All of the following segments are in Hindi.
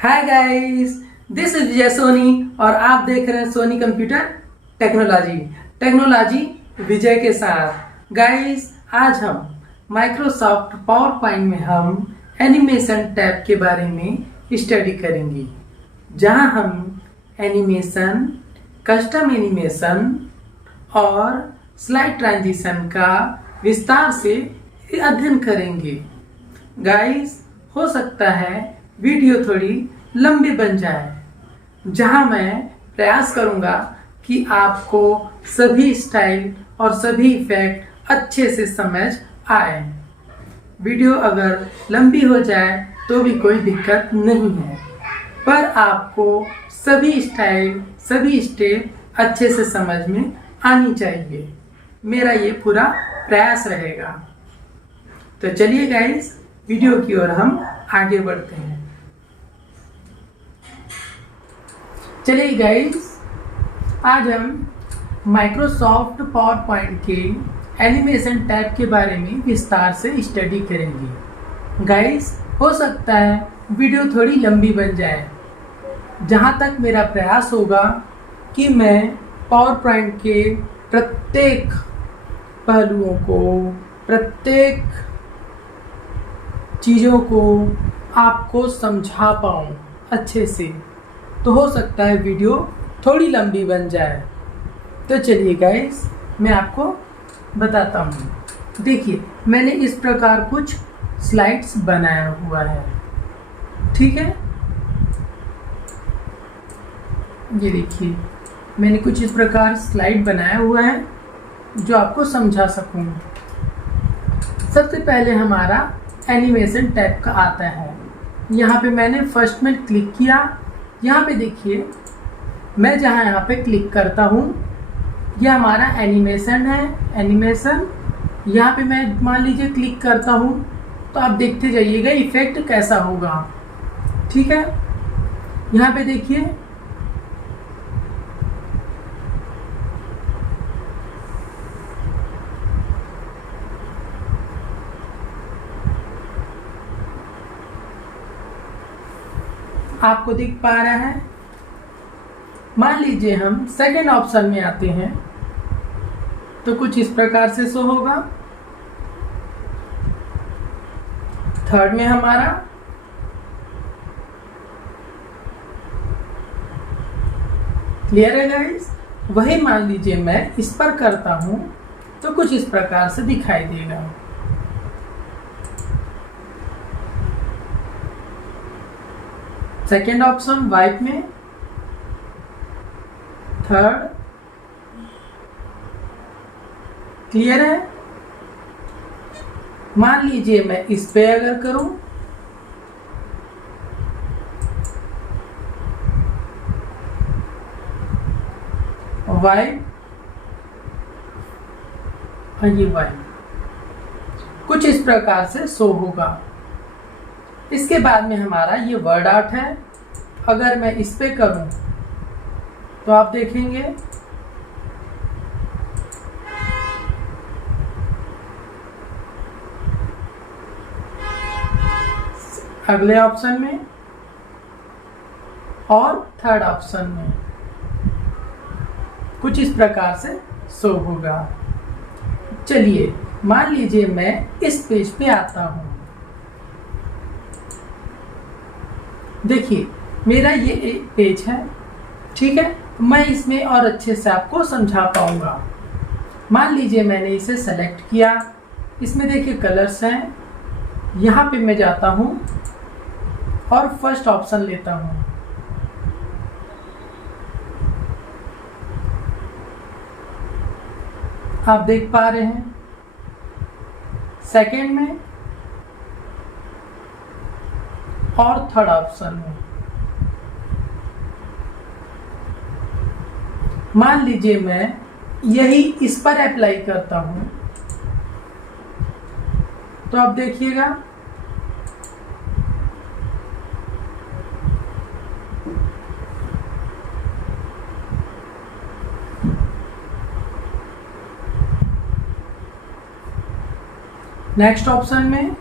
हाय गाइस, दिस इज विजय सोनी और आप देख रहे हैं सोनी कंप्यूटर टेक्नोलॉजी विजय के साथ। गाइस, आज हम माइक्रोसॉफ्ट पावर पॉइंट में हम एनिमेशन टैब के बारे में स्टडी करेंगे, जहां हम एनिमेशन, कस्टम एनिमेशन और स्लाइड ट्रांजिशन का विस्तार से अध्ययन करेंगे। गाइस, हो सकता है वीडियो थोड़ी लंबी बन जाए, जहां मैं प्रयास करूंगा कि आपको सभी स्टाइल और सभी इफेक्ट अच्छे से समझ आए। वीडियो अगर लंबी हो जाए तो भी कोई दिक्कत नहीं है, पर आपको सभी स्टाइल, सभी स्टेप अच्छे से समझ में आनी चाहिए। मेरा ये पूरा प्रयास रहेगा। तो चलिए गाइस, वीडियो की ओर हम आगे बढ़ते हैं। चलिए गाइस, आज हम माइक्रोसॉफ्ट पावर पॉइंट के एनिमेशन टैब के बारे में विस्तार से स्टडी करेंगे। गाइस, हो सकता है वीडियो थोड़ी लंबी बन जाए, जहां तक मेरा प्रयास होगा कि मैं पावर पॉइंट के प्रत्येक पहलुओं को, प्रत्येक चीज़ों को आपको समझा पाऊँ अच्छे से। तो हो सकता है वीडियो थोड़ी लंबी बन जाए। तो चलिए गाइस, मैं आपको बताता हूँ। देखिए, मैंने इस प्रकार कुछ स्लाइड्स बनाया हुआ है, ठीक है। ये देखिए, मैंने कुछ इस प्रकार स्लाइड बनाया हुआ है जो आपको समझा सकूँ। सबसे पहले हमारा एनिमेशन टैब का आता है। यहाँ पे मैंने फर्स्ट में क्लिक किया। यहाँ पे देखिए, मैं जहाँ यहाँ पे क्लिक करता हूँ, यह हमारा एनिमेशन है। एनिमेशन यहाँ पे मैं मान लीजिए क्लिक करता हूँ, तो आप देखते जाइएगा इफेक्ट कैसा होगा, ठीक है। यहाँ पे देखिए, आपको दिख पा रहा है। मान लीजिए हम सेकेंड ऑप्शन में आते हैं, तो कुछ इस प्रकार से शो होगा। थर्ड में हमारा क्लियर है गाइस। वही मान लीजिए मैं इस पर करता हूं, तो कुछ इस प्रकार से दिखाई देगा। सेकेंड ऑप्शन वाइप में, थर्ड क्लियर है। मान लीजिए मैं इस पे अगर करूं, वाइप, ये वाइप कुछ इस प्रकार से शो होगा। इसके बाद में हमारा ये वर्ड आर्ट है। अगर मैं इस पे करूं, तो आप देखेंगे अगले ऑप्शन में और थर्ड ऑप्शन में कुछ इस प्रकार से शो होगा। चलिए, मान लीजिए मैं इस पेज पे आता हूं। देखिए, मेरा ये एक पेज है, ठीक है। मैं इसमें और अच्छे से आपको समझा पाऊंगा। मान लीजिए मैंने इसे सेलेक्ट किया। इसमें देखिए कलर्स हैं। यहाँ पे मैं जाता हूँ और फर्स्ट ऑप्शन लेता हूँ। आप देख पा रहे हैं। सेकेंड में और थर्ड ऑप्शन में मान लीजिए मैं यही इस पर अप्लाई करता हूं, तो आप देखिएगा नेक्स्ट ऑप्शन में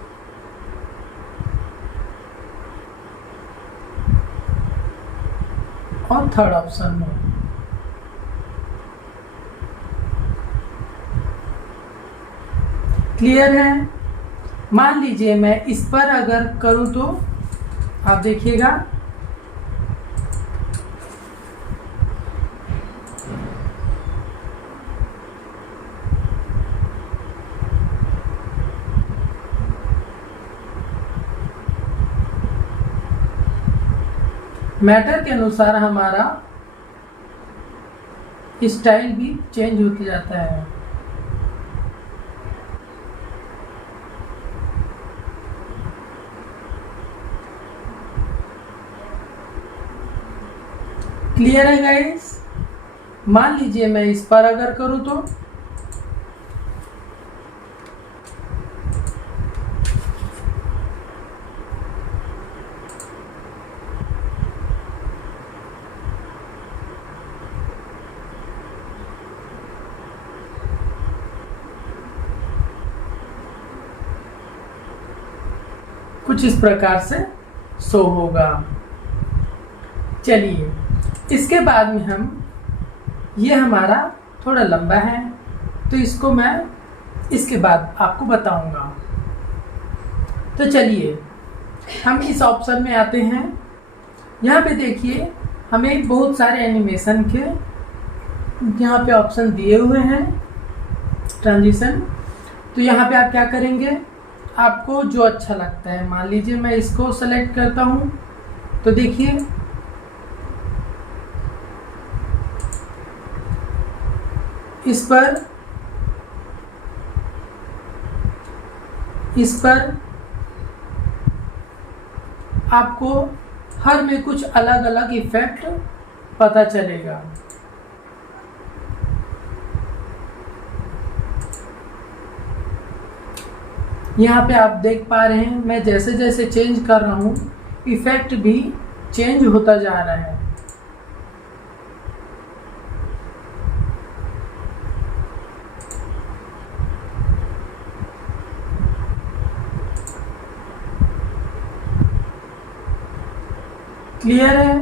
और थर्ड ऑप्शन में। क्लियर है? मान लीजिए मैं इस पर अगर करूं तो आप देखिएगा मैटर के अनुसार हमारा स्टाइल भी चेंज होते जाता है। क्लियर है गाइस? मान लीजिए मैं इस पर अगर करूं तो कुछ इस प्रकार से शो होगा। चलिए, इसके बाद में हम ये हमारा थोड़ा लंबा है तो इसको मैं इसके बाद आपको बताऊंगा। तो चलिए हम इस ऑप्शन में आते हैं। यहाँ पे देखिए हमें बहुत सारे एनिमेशन के यहाँ पे ऑप्शन दिए हुए हैं ट्रांजिशन। तो यहाँ पे आप क्या करेंगे, आपको जो अच्छा लगता है, मान लीजिए मैं इसको सेलेक्ट करता हूँ तो देखिए इस पर आपको हर में कुछ अलग अलग इफेक्ट पता चलेगा। यहाँ पे आप देख पा रहे हैं मैं जैसे जैसे चेंज कर रहा हूँ इफेक्ट भी चेंज होता जा रहा है। क्लियर है?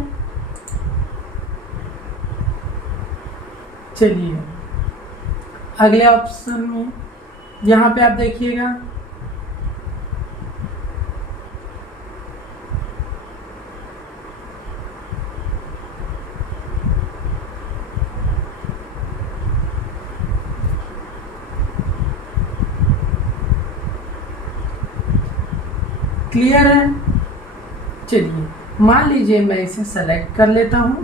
चलिए अगले ऑप्शन में यहाँ पे आप देखिएगा क्लियर है? चलिए मान लीजिए मैं इसे सेलेक्ट कर लेता हूं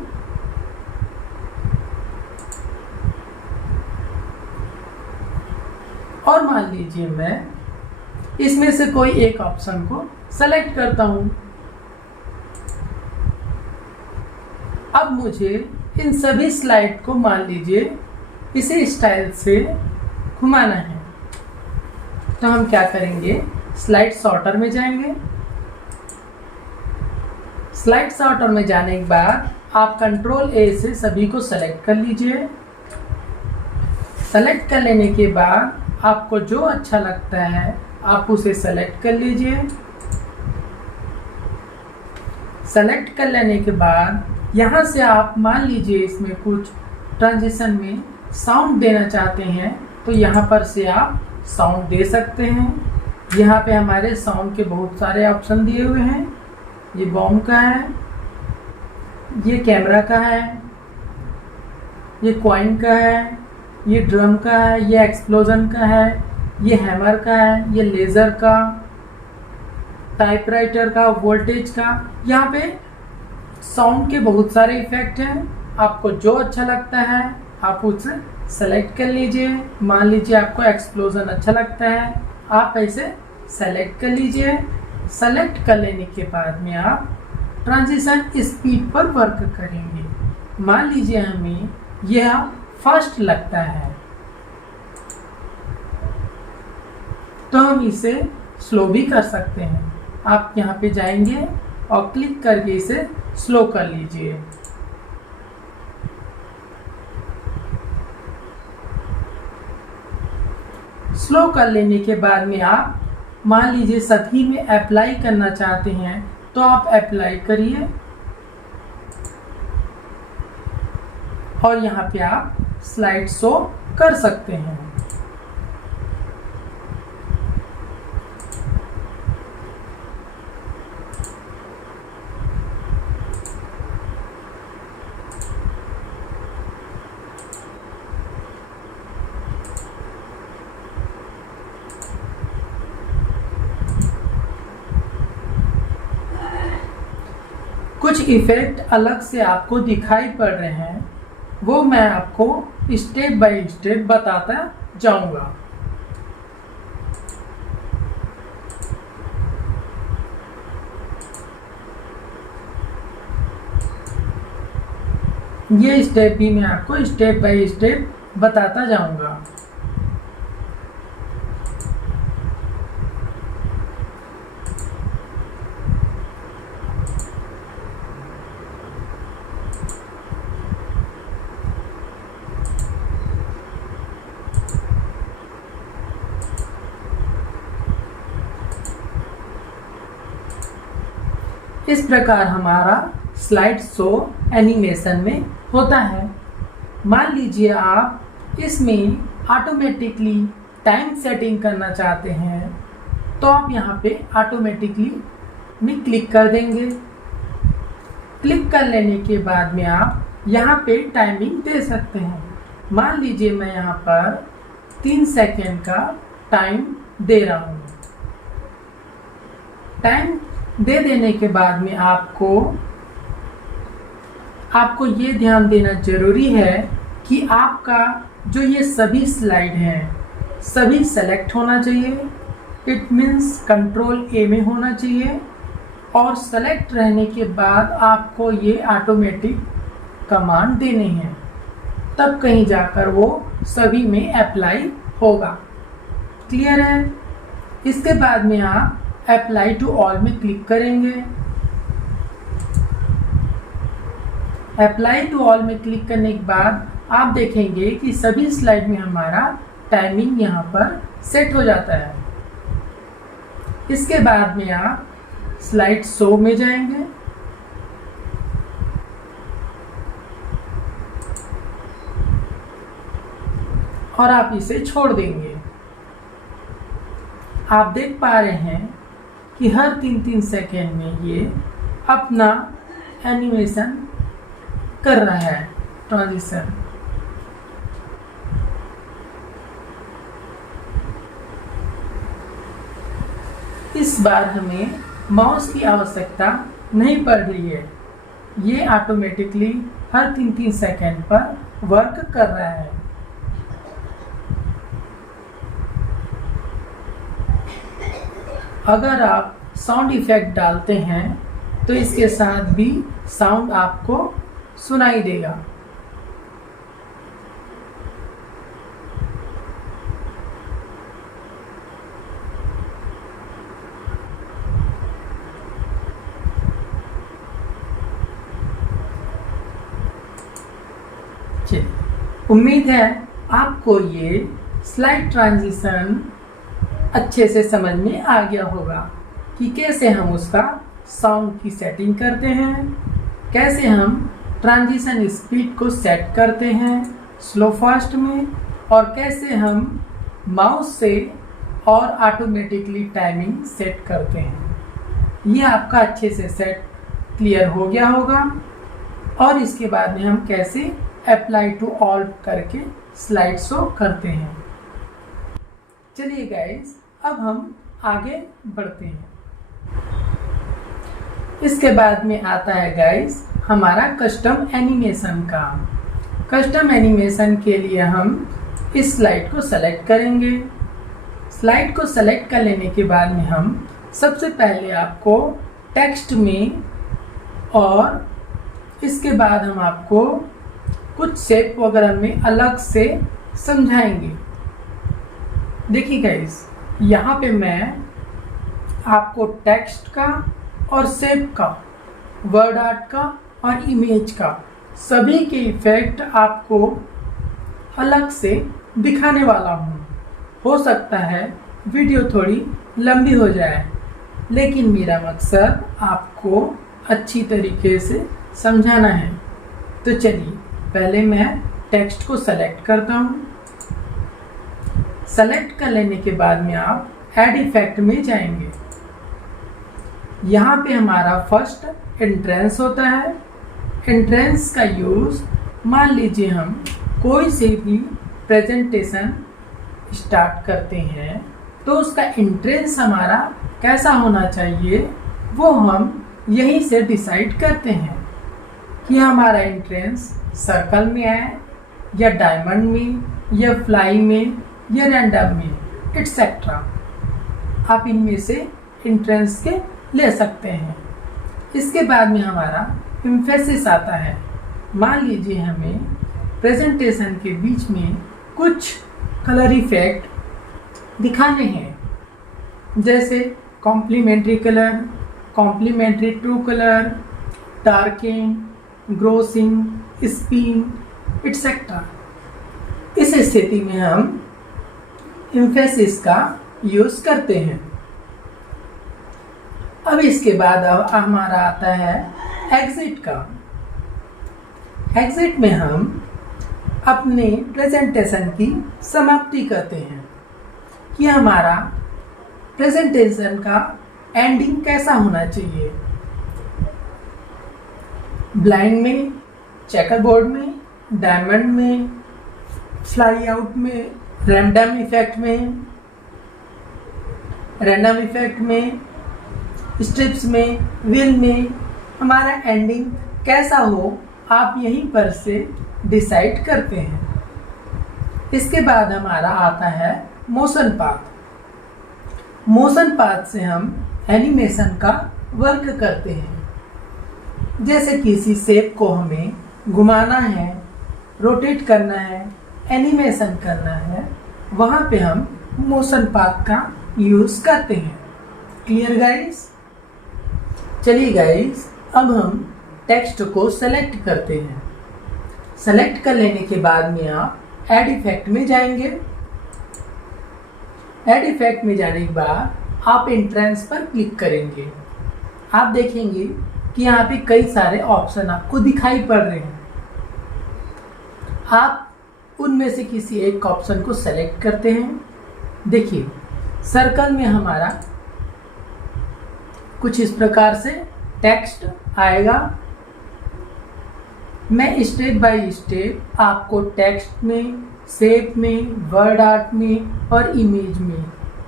और मान लीजिए मैं इसमें से कोई एक ऑप्शन को सेलेक्ट करता हूं। अब मुझे इन सभी स्लाइड को मान लीजिए इसी स्टाइल से घुमाना है। तो हम क्या करेंगे, स्लाइड सॉर्टर में जाएंगे। स्लाइड सॉर्टर में जाने के बाद आप कंट्रोल ए से सभी को सेलेक्ट कर लीजिए। सेलेक्ट कर लेने के बाद आपको जो अच्छा लगता है आप उसे सेलेक्ट कर लीजिए। सेलेक्ट कर लेने के बाद यहाँ से आप मान लीजिए इसमें कुछ ट्रांजिशन में साउंड देना चाहते हैं तो यहाँ पर से आप साउंड दे सकते हैं। यहाँ पे हमारे साउंड के बहुत सारे ऑप्शन दिए हुए हैं। ये बॉम्ब का है, ये कैमरा का है, ये कॉइन का है, ये ड्रम का है, ये एक्सप्लोजन का है, ये हैमर का है, ये लेज़र का, टाइपराइटर का, वोल्टेज का। यहाँ पे साउंड के बहुत सारे इफेक्ट हैं। आपको जो अच्छा लगता है आप उसे सेलेक्ट कर लीजिए। मान लीजिए आपको एक्सप्लोजन अच्छा लगता है, आप ऐसे सेलेक्ट कर लीजिए। सेलेक्ट कर लेने के बाद में आप ट्रांजिशन स्पीड पर वर्क करेंगे। मान लीजिए हमें यह फास्ट लगता है तो हम इसे स्लो भी कर सकते हैं। आप यहाँ पे जाएंगे और क्लिक करके इसे स्लो कर लीजिए। स्लो कर लेने के बाद में आप मान लीजिए सभी में अप्लाई करना चाहते हैं तो आप अप्लाई करिए। और यहाँ पे आप स्लाइड शो कर सकते हैं। कुछ इफेक्ट अलग से आपको दिखाई पड़ रहे हैं, वो मैं आपको स्टेप बाय स्टेप बताता जाऊंगा। ये स्टेप भी मैं आपको स्टेप बाय स्टेप बताता जाऊंगा। इस प्रकार हमारा स्लाइड शो एनिमेशन में होता है। मान लीजिए आप इसमें ऑटोमेटिकली टाइम सेटिंग करना चाहते हैं, तो आप यहाँ पे ऑटोमेटिकली में क्लिक कर देंगे। क्लिक कर लेने के बाद में आप यहाँ पे टाइमिंग दे सकते हैं। मान लीजिए मैं यहाँ पर 3 सेकेंड का टाइम दे रहा हूँ। टाइम दे देने के बाद में आपको ये ध्यान देना जरूरी है कि आपका जो ये सभी स्लाइड हैं सभी सेलेक्ट होना चाहिए। इट मीन्स कंट्रोल ए में होना चाहिए और सेलेक्ट रहने के बाद आपको ये ऑटोमेटिक कमांड देनी है, तब कहीं जाकर वो सभी में अप्लाई होगा। क्लियर है? इसके बाद में आप अप्लाई टू ऑल में क्लिक करेंगे। अप्लाई टू ऑल में क्लिक करने के बाद आप देखेंगे कि सभी स्लाइड में हमारा टाइमिंग यहाँ पर सेट हो जाता है। इसके बाद में आप स्लाइड शो में जाएंगे। और आप इसे छोड़ देंगे। आप देख पा रहे हैं कि हर 3-3 सेकेंड में ये अपना एनिमेशन कर रहा है, ट्रांजिशन। इस बार हमें माउस की आवश्यकता नहीं पड़ रही है, ये ऑटोमेटिकली हर 3-3 सेकेंड पर वर्क कर रहा है। अगर आप साउंड इफेक्ट डालते हैं तो इसके साथ भी साउंड आपको सुनाई देगा। चलिए, उम्मीद है आपको ये स्लाइड ट्रांजिशन अच्छे से समझ में आ गया होगा कि कैसे हम उसका साउंड की सेटिंग करते हैं, कैसे हम ट्रांजिशन स्पीड को सेट करते हैं स्लो फास्ट में, और कैसे हम माउस से और ऑटोमेटिकली टाइमिंग सेट करते हैं। ये आपका अच्छे से सेट क्लियर हो गया होगा। और इसके बाद में हम कैसे अप्लाई टू ऑल करके स्लाइड शो करते हैं। चलिए गाइस, अब हम आगे बढ़ते हैं। इसके बाद में आता है गाइस हमारा कस्टम एनिमेशन का। कस्टम एनिमेशन के लिए हम इस स्लाइड को सेलेक्ट करेंगे। स्लाइड को सेलेक्ट कर लेने के बाद में हम सबसे पहले आपको टेक्स्ट में, और इसके बाद हम आपको कुछ शेप वगैरह में अलग से समझाएंगे। देखिए गाइस, यहाँ पे मैं आपको टेक्स्ट का और शेप का, वर्ड आर्ट का और इमेज का सभी के इफेक्ट आपको अलग से दिखाने वाला हूँ। हो सकता है वीडियो थोड़ी लंबी हो जाए, लेकिन मेरा मकसद आपको अच्छी तरीके से समझाना है। तो चलिए पहले मैं टेक्स्ट को सेलेक्ट करता हूँ। सेलेक्ट कर लेने के बाद में आप ऐड इफेक्ट में जाएंगे। यहाँ पे हमारा फर्स्ट एंट्रेंस होता है। एंट्रेंस का यूज़ मान लीजिए हम कोई से भी प्रेजेंटेशन स्टार्ट करते हैं तो उसका एंट्रेंस हमारा कैसा होना चाहिए वो हम यहीं से डिसाइड करते हैं कि हमारा एंट्रेंस सर्कल में है या डायमंड में या फ्लाई में या रैंडम में एटसेट्रा। आप इनमें से एंट्रेंस के ले सकते हैं। इसके बाद में हमारा एम्फेसिस आता है। मान लीजिए हमें प्रेजेंटेशन के बीच में कुछ कलर इफेक्ट दिखाने हैं, जैसे complementary colour, complementary true colour, darking, grossing, spin etcetera. इस स्थिति में हम एम्फेसिस का यूज करते हैं। अब इसके बाद अब हमारा आता है एग्जिट का। एग्जिट में हम अपने प्रेजेंटेशन की समाप्ति करते हैं कि हमारा प्रेजेंटेशन का एंडिंग कैसा होना चाहिए। ब्लाइंड में, चेकर बोर्ड में, डायमंड में, फ्लाई आउट में, रैंडम इफेक्ट में, स्ट्रिप्स में, व्हील में हमारा एंडिंग कैसा हो आप यहीं पर से डिसाइड करते हैं। इसके बाद हमारा आता है मोशन पाथ। मोशन पाथ से हम एनिमेशन का वर्क करते हैं। जैसे किसी शेप को हमें घुमाना है, रोटेट करना है, एनिमेशन करना है, वहाँ पे हम मोशन पाथ का यूज़ करते हैं। Clear guys? चलिए गाइस, अब हम टेक्स्ट को सेलेक्ट करते हैं। सेलेक्ट कर लेने के बाद में आप ऐड इफेक्ट में जाएंगे। ऐड इफेक्ट में जाने के बाद आप एंट्रेंस पर क्लिक करेंगे। आप देखेंगे कि यहाँ पे कई सारे ऑप्शन आपको दिखाई पड़ रहे हैं। आप उनमें से किसी एक ऑप्शन को सेलेक्ट करते हैं। देखिए, सर्कल में हमारा कुछ इस प्रकार से टेक्स्ट आएगा। मैं स्टेप बाय स्टेप आपको टेक्स्ट में, शेप में, वर्ड आर्ट में और इमेज में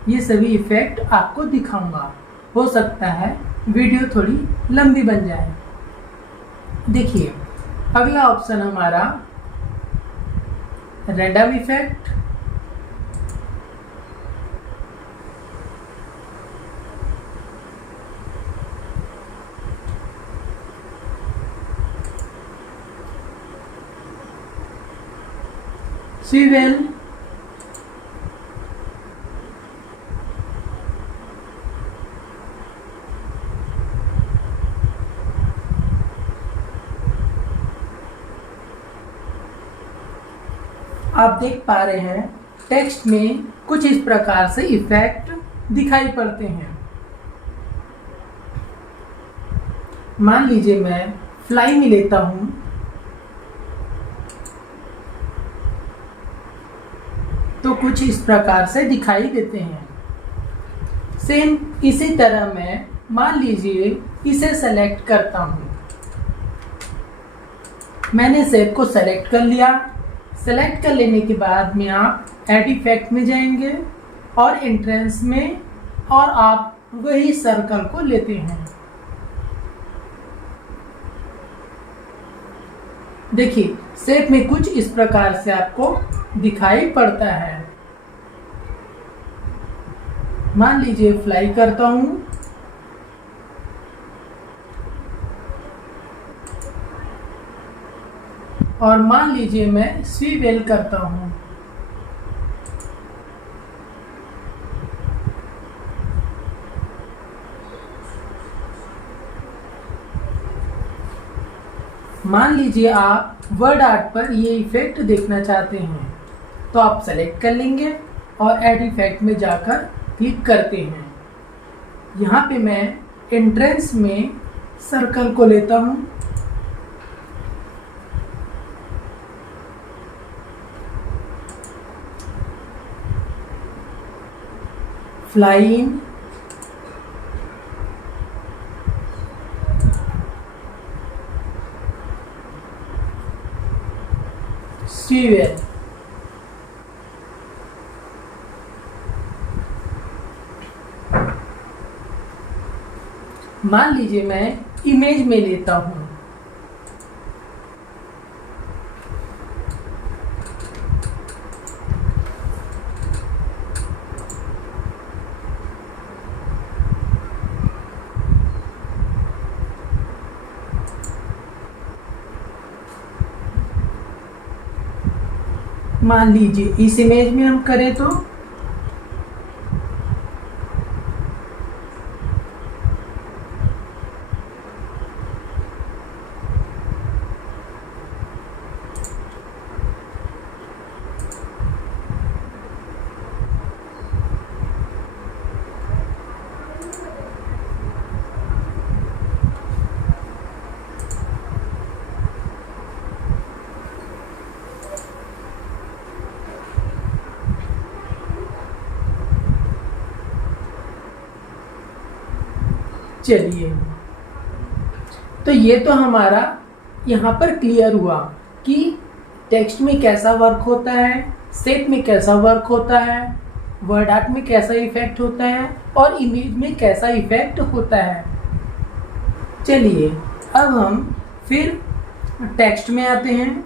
ये सभी इफेक्ट आपको दिखाऊंगा। हो सकता है वीडियो थोड़ी लंबी बन जाए। देखिए, अगला ऑप्शन हमारा रैंडम इफेक्ट। स्विवेल, आप देख पा रहे हैं टेक्स्ट में कुछ इस प्रकार से इफेक्ट दिखाई पड़ते हैं। मान लीजिए मैं फ्लाई में लेता हूं, तो कुछ इस प्रकार से दिखाई देते हैं। सेम इसी तरह मैं मान लीजिए इसे सेलेक्ट करता हूं। मैंने शेप को सेलेक्ट कर लिया। सेलेक्ट कर लेने के बाद में आप ऐड इफेक्ट में जाएंगे और एंट्रेंस में, और आप वही सर्कल को लेते हैं। देखिए, शेप में कुछ इस प्रकार से आपको दिखाई पड़ता है। मान लीजिए फ्लाई करता हूं, और मान लीजिए मैं स्विवेल करता हूं। मान लीजिए आप वर्ड आर्ट पर ये इफेक्ट देखना चाहते हैं, तो आप सेलेक्ट कर लेंगे और ऐड इफेक्ट में जाकर क्लिक करते हैं। यहाँ पे मैं एंट्रेंस में सर्कल को लेता हूँ। flying, swivel. मान लीजिए मैं इमेज में लेता हूं, मान लीजिए इस इमेज में हम करें तो चलिए, तो ये तो हमारा यहाँ पर क्लियर हुआ कि टेक्स्ट में कैसा वर्क होता है, सेट में कैसा वर्क होता है, वर्ड आर्ट में कैसा इफेक्ट होता है और इमेज में कैसा इफेक्ट होता है। चलिए अब हम फिर टेक्स्ट में आते हैं।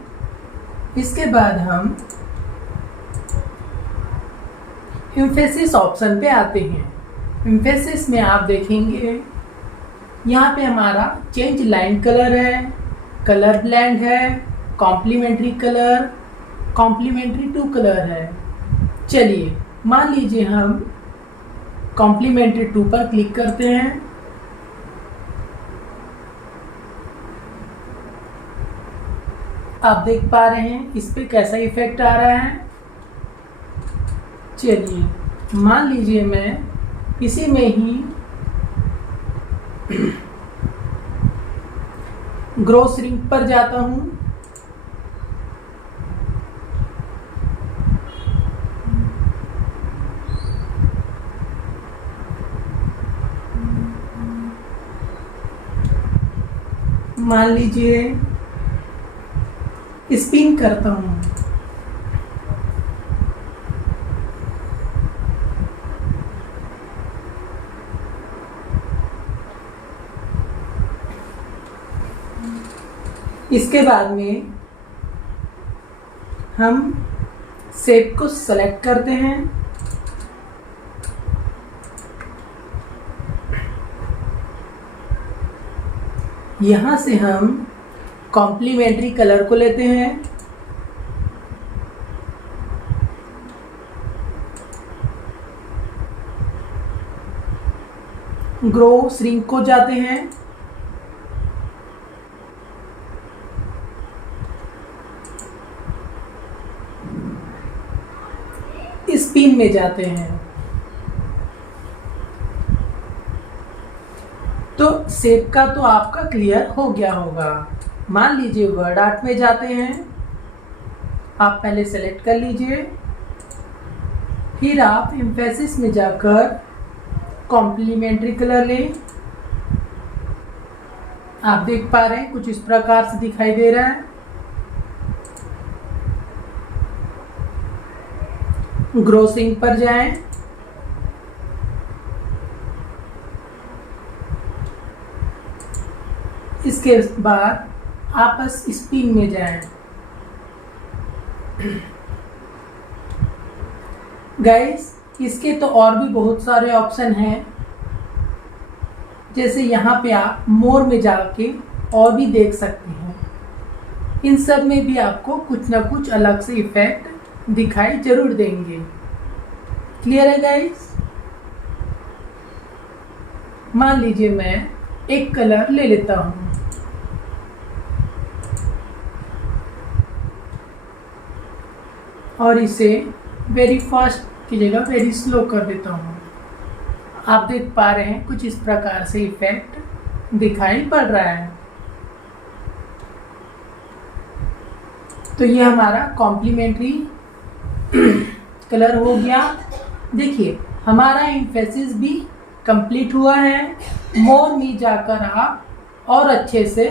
इसके बाद हम एम्फेसिस ऑप्शन पे आते हैं। एम्फेसिस में आप देखेंगे यहाँ पे हमारा चेंज लाइन कलर है, कलर ब्लेंड है, complementary colour, complementary two colour है। चलिए मान लीजिए हम कॉम्प्लीमेंट्री टू पर क्लिक करते हैं। आप देख पा रहे हैं इस पे कैसा इफेक्ट आ रहा है। चलिए मान लीजिए मैं इसी में ही ग्रो श्रिंक पर जाता हूं। मान लीजिए स्पिन करता हूं। इसके बाद में हम शेप को सेलेक्ट करते हैं। यहां से हम कॉम्प्लीमेंट्री कलर को लेते हैं। ग्रो श्रिंक को जाते हैं। स्पिन में जाते हैं। तो शेप का तो आपका क्लियर हो गया होगा। मान लीजिए वर्ड आर्ट में जाते हैं। आप पहले सेलेक्ट कर लीजिए, फिर आप एम्फेसिस में जाकर कॉम्प्लीमेंट्री कलर लें। आप देख पा रहे हैं कुछ इस प्रकार से दिखाई दे रहा है। ग्रो श्रिंक पर जाएं। इसके बाद आप बस स्पिन में जाएं। गाइस इसके तो और भी बहुत सारे ऑप्शन हैं। जैसे यहाँ पे आप मोर में जाके और भी देख सकते हैं। इन सब में भी आपको कुछ ना कुछ अलग से इफेक्ट दिखाई जरूर देंगे। क्लियर है गाइस? मान लीजिए मैं एक कलर ले लेता हूं। और इसे वेरी फास्ट की जगह वेरी स्लो कर देता हूं। आप देख पा रहे हैं कुछ इस प्रकार से इफेक्ट दिखाई पड़ रहा है। तो ये हमारा कॉम्प्लीमेंट्री कलर हो गया। देखिए हमारा एम्फेसिस भी कंप्लीट हुआ है। मोर में जाकर आप और अच्छे से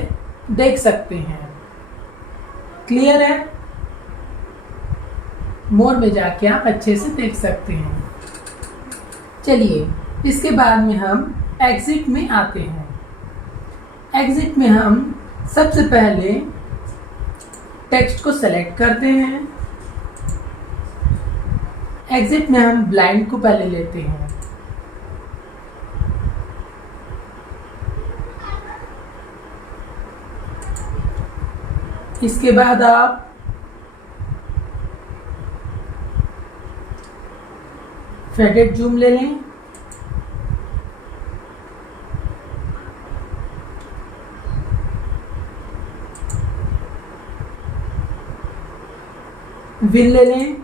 देख सकते हैं। क्लियर है? मोर में जाके आप अच्छे से देख सकते हैं। चलिए, इसके बाद में हम एग्जिट में आते हैं। एग्जिट में हम सबसे पहले टेक्स्ट को सेलेक्ट करते हैं। एग्जिट में हम ब्लाइंड को पहले लेते हैं। इसके बाद आप फेडेड जूम ले लें। व्हील ले लें।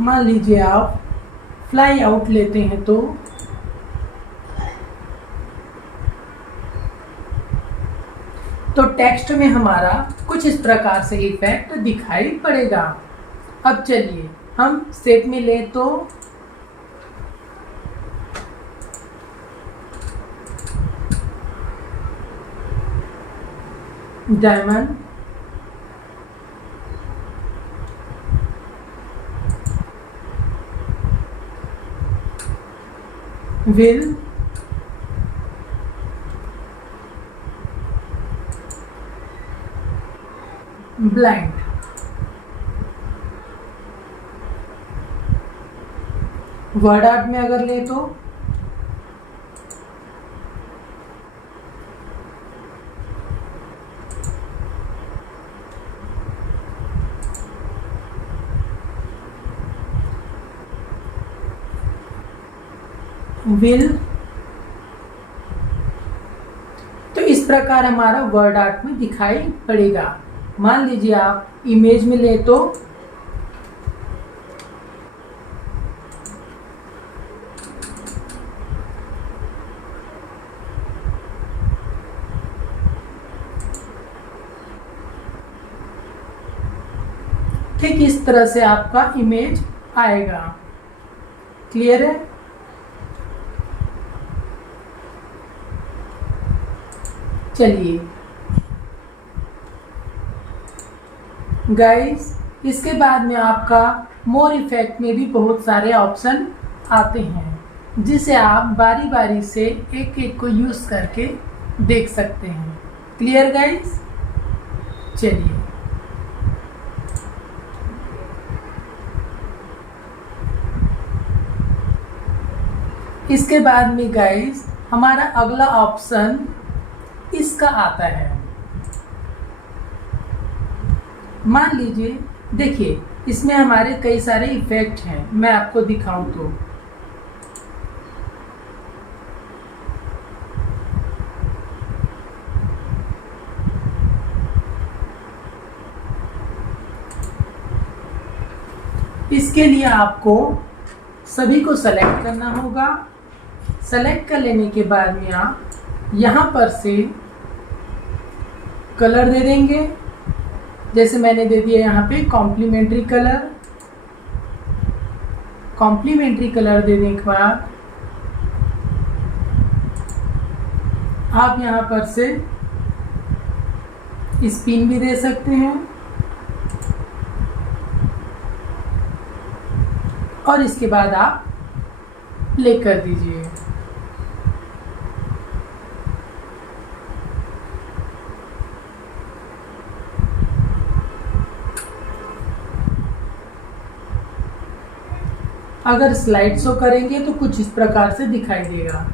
मान लीजिए आप फ्लाई आउट लेते हैं तो टेक्स्ट में हमारा कुछ इस प्रकार से इफेक्ट दिखाई पड़ेगा। अब चलिए हम सेट में ले तो diamond, wheel, blind. Word art में अगर ले तो विल। तो इस प्रकार हमारा वर्ड आर्ट में दिखाई पड़ेगा। मान लीजिए आप इमेज में ले तो ठीक इस तरह से आपका इमेज आएगा। क्लियर है? चलिए गाइस, इसके बाद में आपका मोर इफेक्ट में भी बहुत सारे ऑप्शन आते हैं जिसे आप बारी बारी से एक एक को यूज करके देख सकते हैं। Clear guys? चलिए, इसके बाद में गाइस हमारा अगला ऑप्शन इसका आता है। मान लीजिए, देखिए इसमें हमारे कई सारे इफेक्ट हैं। मैं आपको दिखाऊं तो इसके लिए आपको सभी को सेलेक्ट करना होगा। सेलेक्ट कर लेने के बाद में आप यहाँ पर से कलर दे देंगे। जैसे मैंने दे दिया यहाँ पे कॉम्प्लीमेंट्री कलर। कॉम्प्लीमेंट्री कलर देने के बाद आप यहाँ पर से स्पिन भी दे सकते हैं और इसके बाद आप प्ले कर दीजिए। अगर स्लाइड शो करेंगे तो कुछ इस प्रकार से दिखाई देगा।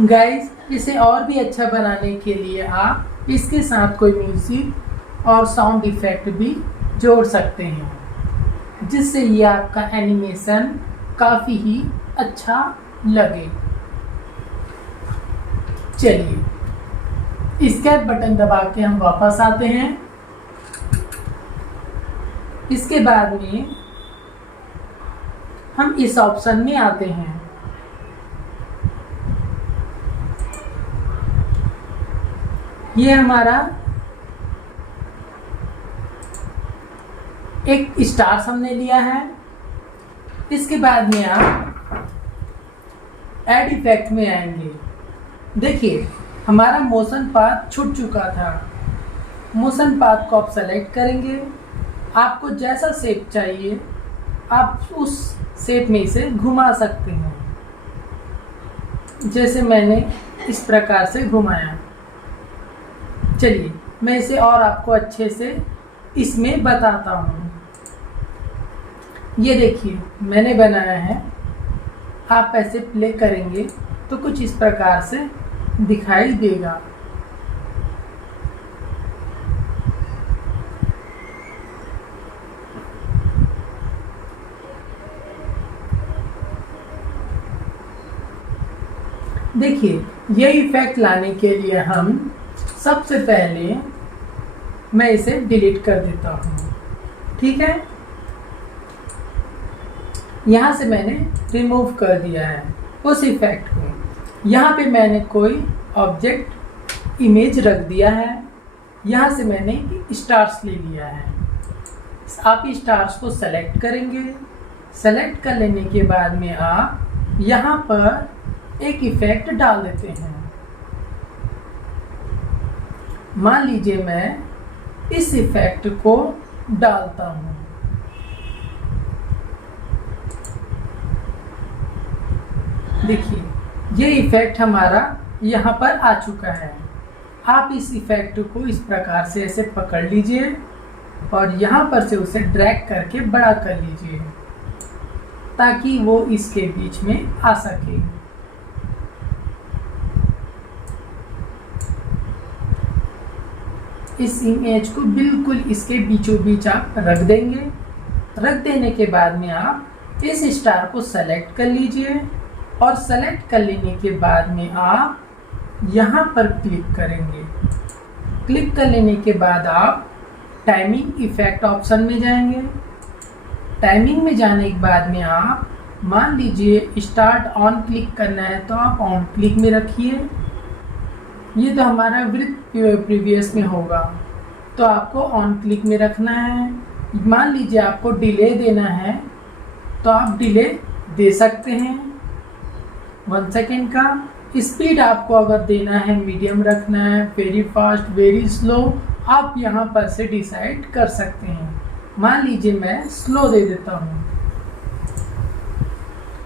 गाइस, इसे और भी अच्छा बनाने के लिए आप इसके साथ कोई म्यूजिक और साउंड इफेक्ट भी जोड़ सकते हैं जिससे ये आपका एनिमेशन काफ़ी ही अच्छा लगे। चलिए, स्केप बटन दबा के हम वापस आते हैं। इसके बाद में हम इस ऑप्शन में आते हैं। ये हमारा एक स्टार हमने लिया है। इसके बाद में आप ऐड इफेक्ट में आएंगे। देखिए हमारा मोशन पाथ छूट चुका था। मोशन पाथ को आप सेलेक्ट करेंगे। आपको जैसा शेप चाहिए आप उस शेप में इसे घुमा सकते हैं। जैसे मैंने इस प्रकार से घुमाया। चलिए मैं इसे और आपको अच्छे से इसमें बताता हूँ। ये देखिए मैंने बनाया है। आप ऐसे प्ले करेंगे तो कुछ इस प्रकार से दिखाई देगा। देखिए ये इफेक्ट लाने के लिए हम सबसे पहले मैं इसे डिलीट कर देता हूँ। ठीक है, यहाँ से मैंने रिमूव कर दिया है उस इफेक्ट को। यहाँ पे मैंने कोई ऑब्जेक्ट इमेज रख दिया है। यहाँ से मैंने स्टार्स ले लिया है। आप स्टार्स को सेलेक्ट करेंगे। सेलेक्ट कर लेने के बाद में आप यहाँ पर एक इफेक्ट डाल देते हैं। मान लीजिए मैं इस इफेक्ट को डालता हूँ। देखिए ये इफेक्ट हमारा यहाँ पर आ चुका है। आप इस इफेक्ट को इस प्रकार से ऐसे पकड़ लीजिए और यहाँ पर से उसे ड्रैग करके बड़ा कर लीजिए ताकि वो इसके बीच में आ सके। इस इमेज को बिल्कुल इसके बीचों बीच आप रख देंगे। रख देने के बाद में आप इस स्टार को सेलेक्ट कर लीजिए और सेलेक्ट कर लेने के बाद में आप यहाँ पर क्लिक करेंगे। क्लिक कर लेने के बाद आप टाइमिंग इफेक्ट ऑप्शन में जाएंगे। टाइमिंग में जाने के बाद में आप मान लीजिए स्टार्ट ऑन क्लिक करना है तो आप ऑन क्लिक में रखिए। ये तो हमारा वृत्त प्रीवियस में होगा तो आपको ऑन क्लिक में रखना है। मान लीजिए आपको डिले देना है तो आप डिले दे सकते हैं 1 सेकेंड का। स्पीड आपको अगर देना है मीडियम रखना है, वेरी फास्ट, वेरी स्लो, आप यहाँ पर से डिसाइड कर सकते हैं। मान लीजिए मैं स्लो दे देता हूँ।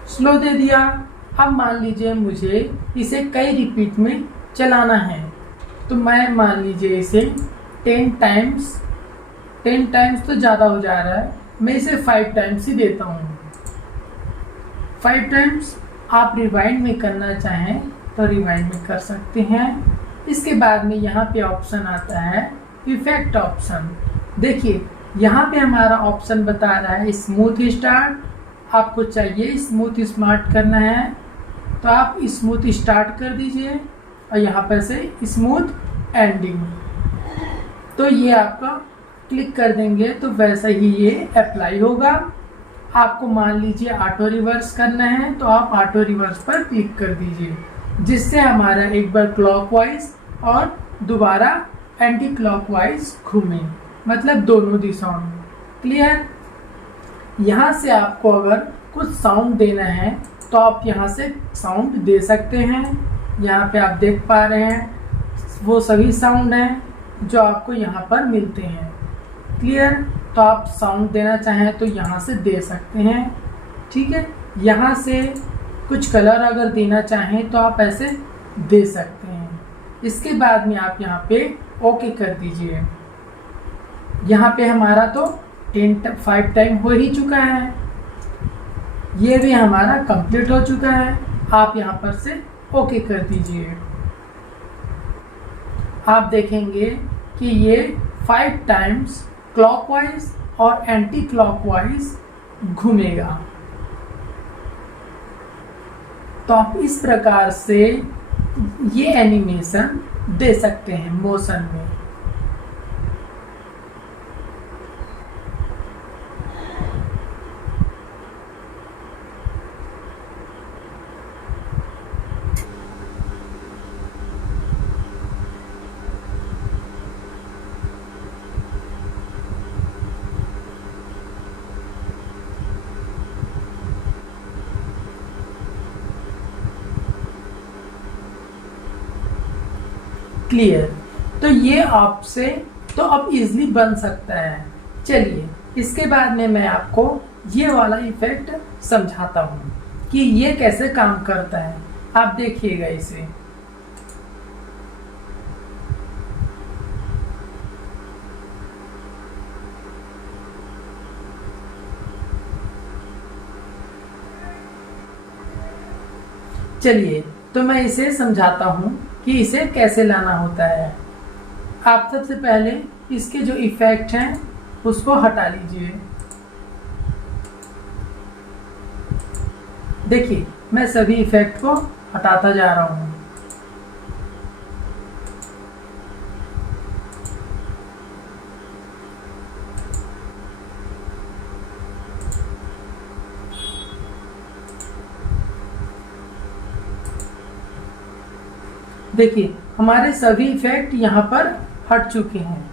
स्लो दे दिया। अब मान लीजिए मुझे इसे कई रिपीट में चलाना है तो मैं मान लीजिए इसे 10 टाइम्स तो ज़्यादा हो जा रहा है, मैं इसे 5 टाइम्स ही देता हूँ। 5 टाइम्स। आप रिवाइंड में करना चाहें तो रिवाइंड में कर सकते हैं। इसके बाद में यहाँ पे ऑप्शन आता है इफेक्ट ऑप्शन। देखिए यहाँ पे हमारा ऑप्शन बता रहा है स्मूथ स्टार्ट। आपको चाहिए स्मूथ स्मार्ट करना है तो आप स्मूथ स्टार्ट कर दीजिए और यहाँ पर से स्मूथ एंडिंग। तो ये आपका क्लिक कर देंगे तो वैसा ही ये अप्लाई होगा। आपको मान लीजिए ऑटो रिवर्स करना है तो आप ऑटो रिवर्स पर क्लिक कर दीजिए जिससे हमारा एक बार क्लॉकवाइज और दोबारा एंटी क्लॉकवाइज घूमे, मतलब दोनों दिशाओं में। क्लियर। यहाँ से आपको अगर कुछ साउंड देना है तो आप यहाँ से साउंड दे सकते हैं। यहाँ पे आप देख पा रहे हैं वो सभी साउंड हैं जो आपको यहाँ पर मिलते हैं। क्लियर। तो आप साउंड देना चाहें तो यहाँ से दे सकते हैं। ठीक है। यहाँ से कुछ कलर अगर देना चाहें तो आप ऐसे दे सकते हैं। इसके बाद में आप यहाँ पे ओके कर दीजिए। यहाँ पे हमारा तो 5 टाइम हो ही चुका है। ये भी हमारा कंप्लीट हो चुका है। आप यहाँ पर से ओके कर दीजिए। आप देखेंगे कि ये 5 टाइम्स क्लॉकवाइज और एंटी क्लॉकवाइज घूमेगा। तो आप इस प्रकार से ये एनिमेशन दे सकते हैं मोशन में। क्लियर। तो ये आपसे तो अब इजीली बन सकता है। चलिए इसके बाद में मैं आपको ये वाला इफेक्ट समझाता हूँ कि ये कैसे काम करता है। आप देखिएगा इसे। चलिए तो मैं इसे समझाता हूँ कि इसे कैसे लाना होता है। आप सबसे पहले इसके जो इफेक्ट हैं उसको हटा लीजिए। देखिए मैं सभी इफेक्ट को हटाता जा रहा हूँ। देखिए हमारे सभी इफेक्ट यहाँ पर हट चुके हैं।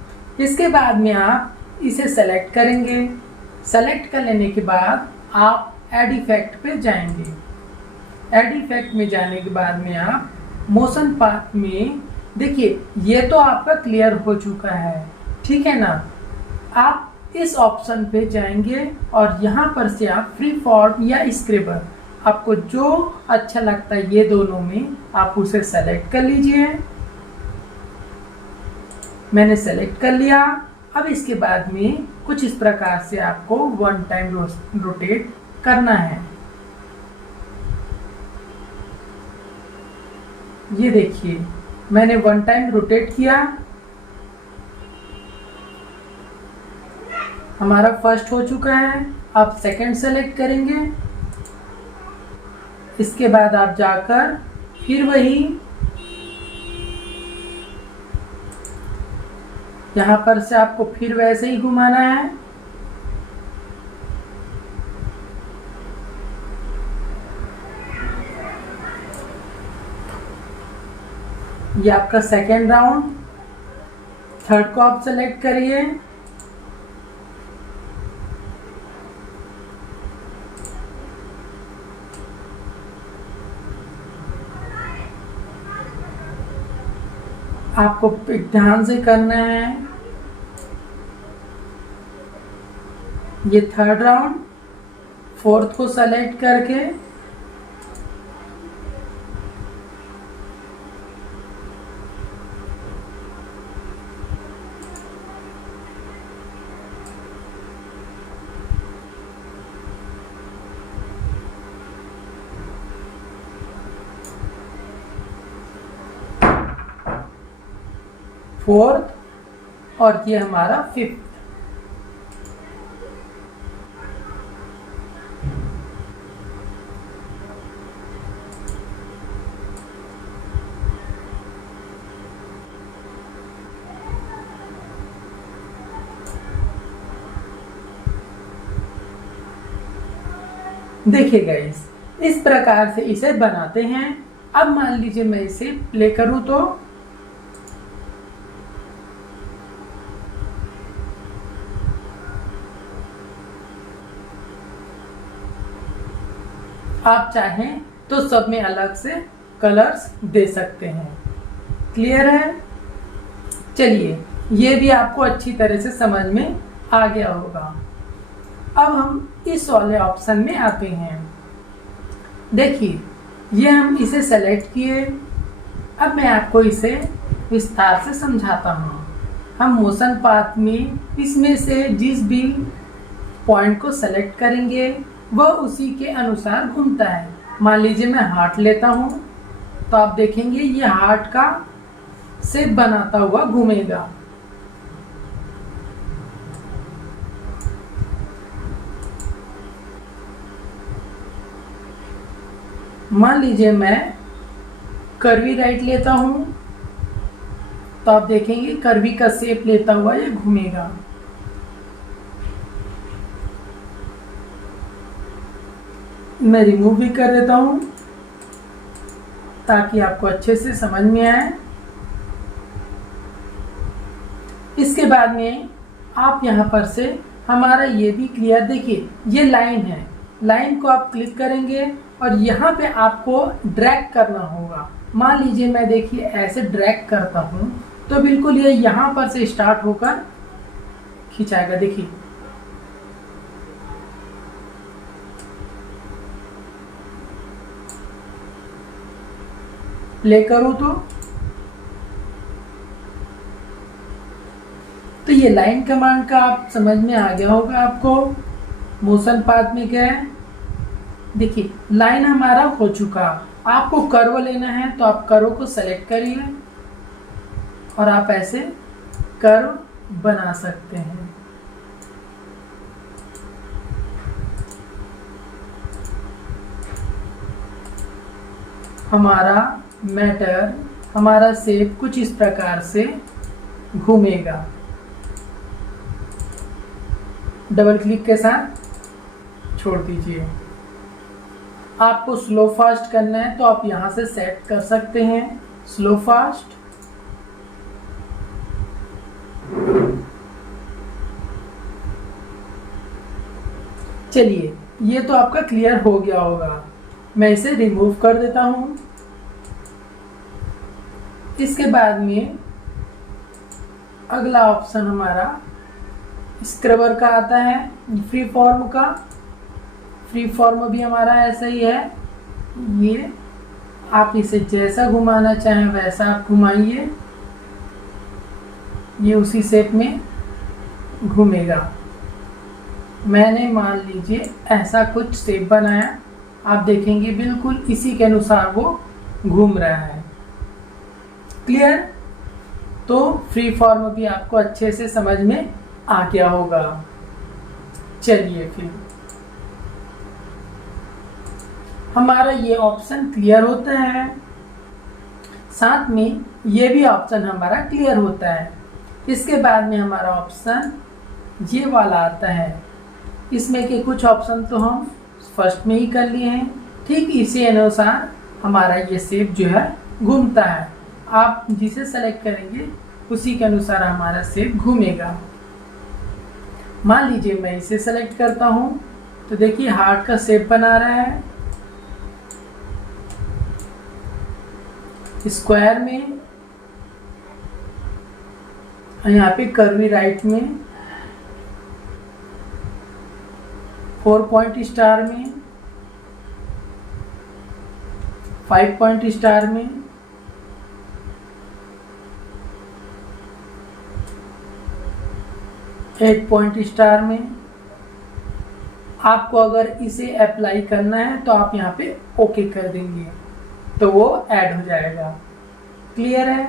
इसके बाद में आप इसे सेलेक्ट करेंगे। सेलेक्ट कर लेने के बाद आप ऐड इफेक्ट पे जाएंगे। ऐड इफेक्ट में जाने के बाद में आप मोशन पाथ में देखिए ये तो आपका क्लियर हो चुका है, ठीक है ना। आप इस ऑप्शन पे जाएंगे और यहाँ पर से आप फ्री फॉर्म या स्क्रेबर, आपको जो अच्छा लगता है ये दोनों में आप उसे सेलेक्ट कर लीजिए। मैंने सेलेक्ट कर लिया। अब इसके बाद में कुछ इस प्रकार से आपको वन टाइम रोटेट करना है। ये देखिए मैंने वन टाइम रोटेट किया। हमारा फर्स्ट हो चुका है। आप सेकंड सेलेक्ट करेंगे। इसके बाद आप जाकर फिर वही यहाँ पर से आपको फिर वैसे ही घुमाना है। ये आपका सेकेंड राउंड। थर्ड को आप सेलेक्ट करिए। आपको ध्यान से करना है। ये थर्ड राउंड। फोर्थ को सेलेक्ट करके फोर्थ और ये हमारा फिफ्थ। देखिए गाइस इस प्रकार से इसे बनाते हैं। अब मान लीजिए मैं इसे प्ले करूं तो आप चाहें तो सब में अलग से कलर्स दे सकते हैं। क्लियर है। चलिए ये भी आपको अच्छी तरह से समझ में आ गया होगा। अब हम इस वाले ऑप्शन में आते हैं। देखिए ये हम इसे सेलेक्ट किए। अब मैं आपको इसे विस्तार से समझाता हूँ। हम मोशन पाथ में इसमें से जिस भी पॉइंट को सेलेक्ट करेंगे वह उसी के अनुसार घूमता है। मान लीजिए मैं हार्ट लेता हूँ तो आप देखेंगे ये हार्ट का शेप बनाता हुआ घूमेगा। मान लीजिए मैं कर्वी राइट लेता हूँ तो आप देखेंगे कर्वी का शेप लेता हुआ ये घूमेगा। मैं रिमूव भी कर देता हूं ताकि आपको अच्छे से समझ में आए। इसके बाद में आप यहाँ पर से हमारा ये भी क्लियर, देखिए ये लाइन है, लाइन को आप क्लिक करेंगे और यहाँ पे आपको ड्रैग करना होगा। मान लीजिए मैं देखिए ऐसे ड्रैग करता हूँ तो बिल्कुल ये यहाँ पर से स्टार्ट होकर खिंचाएगा। देखिए प्ले करूँ तो ये लाइन कमांड का आप समझ में आ गया होगा आपको। मोशन पाथ में क्या है, देखिए लाइन हमारा हो चुका। आपको कर्व लेना है तो आप कर्व को सेलेक्ट करिए और आप ऐसे कर्व बना सकते हैं। हमारा मैटर, हमारा शेप कुछ इस प्रकार से घूमेगा। डबल क्लिक के साथ छोड़ दीजिए। आपको स्लो फास्ट करना है तो आप यहां से सेट कर सकते हैं स्लो फास्ट। चलिए ये तो आपका क्लियर हो गया होगा। मैं इसे रिमूव कर देता हूं। इसके बाद में अगला ऑप्शन हमारा स्क्रबर का आता है, फ्री फॉर्म का। फ्री फॉर्म भी हमारा ऐसा ही है। ये आप इसे जैसा घुमाना चाहें वैसा आप घुमाइए, ये उसी शेप में घूमेगा। मैंने मान लीजिए ऐसा कुछ शेप बनाया, आप देखेंगे बिल्कुल इसी के अनुसार वो घूम रहा है। क्लियर? तो फ्री फॉर्म भी आपको अच्छे से समझ में आ गया होगा। चलिए फिर हमारा ये ऑप्शन क्लियर होता है, साथ में ये भी ऑप्शन हमारा क्लियर होता है। इसके बाद में हमारा ऑप्शन ये वाला आता है। इसमें के कुछ ऑप्शन तो हम फर्स्ट में ही कर लिए हैं। ठीक इसी अनुसार हमारा ये शेप जो है घूमता है। आप जिसे सेलेक्ट करेंगे उसी के अनुसार हमारा शेप घूमेगा। मान लीजिए मैं इसे सेलेक्ट करता हूं तो देखिए हार्ट का शेप बना रहा है स्क्वायर में, यहाँ पे कर्वी राइट में, 4 पॉइंट स्टार में, 5 पॉइंट स्टार में, एट पॉइंट स्टार में। आपको अगर इसे अप्लाई करना है तो आप यहाँ पे ओके कर देंगे तो वो ऐड हो जाएगा। क्लियर है?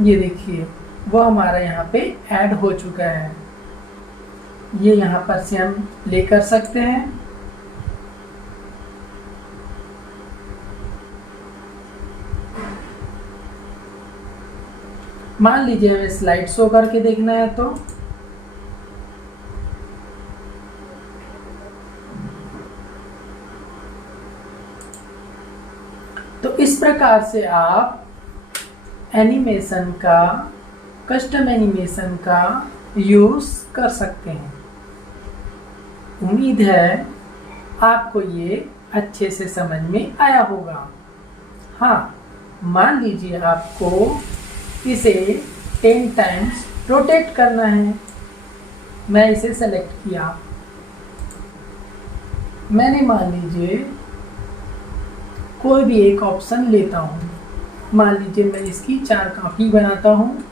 ये देखिए वो हमारा यहाँ पे ऐड हो चुका है। ये यहाँ पर से हम प्ले कर सकते हैं। मान लीजिए हमें स्लाइड शो करके देखना है तो इस प्रकार से आप एनिमेशन का, कस्टम एनिमेशन का यूज कर सकते हैं। उम्मीद है आपको ये अच्छे से समझ में आया होगा। हाँ, मान लीजिए आपको इसे 10 टाइम्स रोटेट करना है। मैं इसे सेलेक्ट किया। मैंने मान लीजिए कोई भी एक ऑप्शन लेता हूँ। मान लीजिए मैं इसकी 4 कॉपी बनाता हूँ।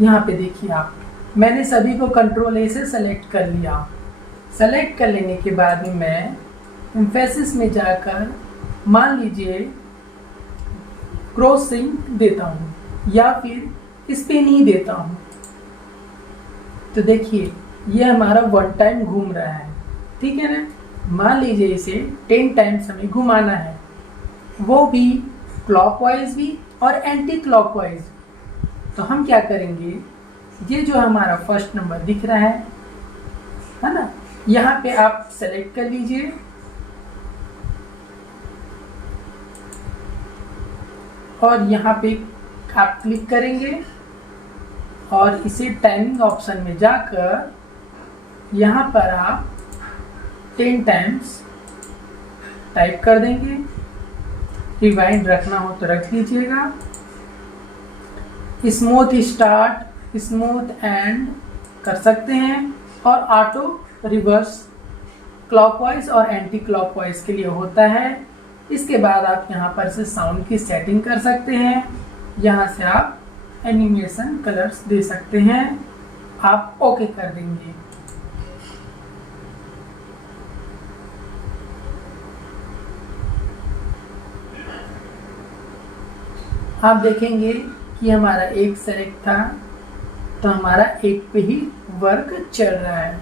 यहाँ पे देखिए आप, मैंने सभी को कंट्रोल ए से सेलेक्ट कर लिया। सेलेक्ट कर लेने के बाद में मैं एम्फेसिस में जाकर मान लीजिए क्रॉसिंग देता हूँ या फिर स्पिन ही देता हूँ, तो देखिए ये हमारा 1 टाइम घूम रहा है, ठीक है ना। मान लीजिए इसे 10 टाइम्स हमें घुमाना है, वो भी क्लॉकवाइज भी और एंटी क्लॉकवाइज। तो हम क्या करेंगे, ये जो हमारा फर्स्ट नंबर दिख रहा है ना, यहाँ पे आप सेलेक्ट कर लीजिए और यहाँ पे आप क्लिक करेंगे और इसे टाइमिंग ऑप्शन में जाकर यहाँ पर आप 10 टाइम्स टाइप कर देंगे। रिवाइंड रखना हो तो रख लीजिएगा। स्मूथ स्टार्ट, स्मूथ एंड कर सकते हैं और ऑटो रिवर्स क्लॉकवाइज और एंटी क्लॉकवाइज के लिए होता है। इसके बाद आप यहाँ पर से साउंड की सेटिंग कर सकते हैं, यहाँ से आप एनिमेशन कलर्स दे सकते हैं, आप ओके कर देंगे। आप देखेंगे कि हमारा एक सेलेक्ट था तो हमारा एक पे ही वर्क चल रहा है।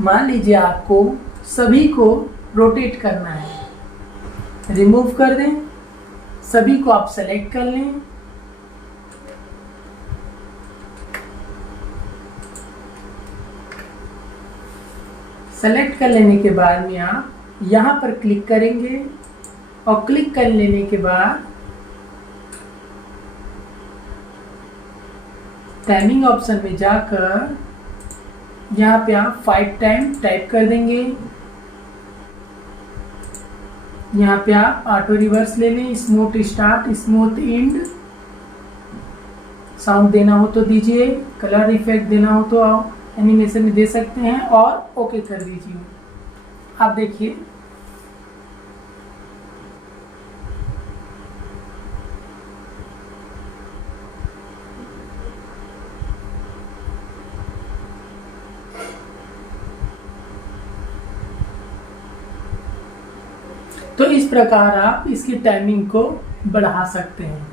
मान लीजिए आपको सभी को रोटेट करना है, रिमूव कर दें, सभी को आप सेलेक्ट कर लें, सेलेक्ट कर लेने के बाद में आप यहाँ पर क्लिक करेंगे और क्लिक कर लेने के बाद टाइमिंग ऑप्शन में जाकर यहाँ पे आप 5 टाइम टाइप कर देंगे। यहाँ पे आप ऑटो रिवर्स ले लें, smooth start, smooth and, sound देना हो तो दीजिए, कलर इफेक्ट देना हो तो आप एनिमेशन में दे सकते हैं और ओके कर दीजिए। आप देखिए तो इस प्रकार आप इसकी टाइमिंग को बढ़ा सकते हैं।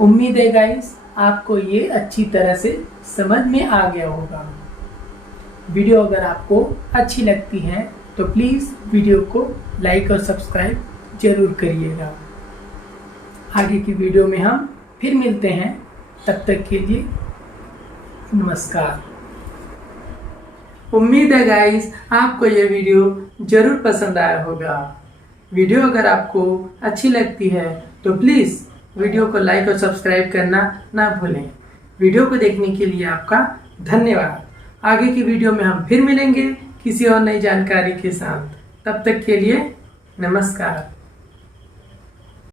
उम्मीद है गाइस आपको ये अच्छी तरह से समझ में आ गया होगा। वीडियो अगर आपको अच्छी लगती है तो प्लीज़ वीडियो को लाइक और सब्सक्राइब जरूर करिएगा। आगे की वीडियो में हम फिर मिलते हैं, तब तक के लिए नमस्कार। उम्मीद है गाइस आपको ये वीडियो जरूर पसंद आया होगा। वीडियो अगर आपको अच्छी लगती है तो प्लीज़ वीडियो को लाइक और सब्सक्राइब करना ना भूलें। वीडियो को देखने के लिए आपका धन्यवाद। आगे की वीडियो में हम फिर मिलेंगे किसी और नई जानकारी के साथ। तब तक के लिए नमस्कार।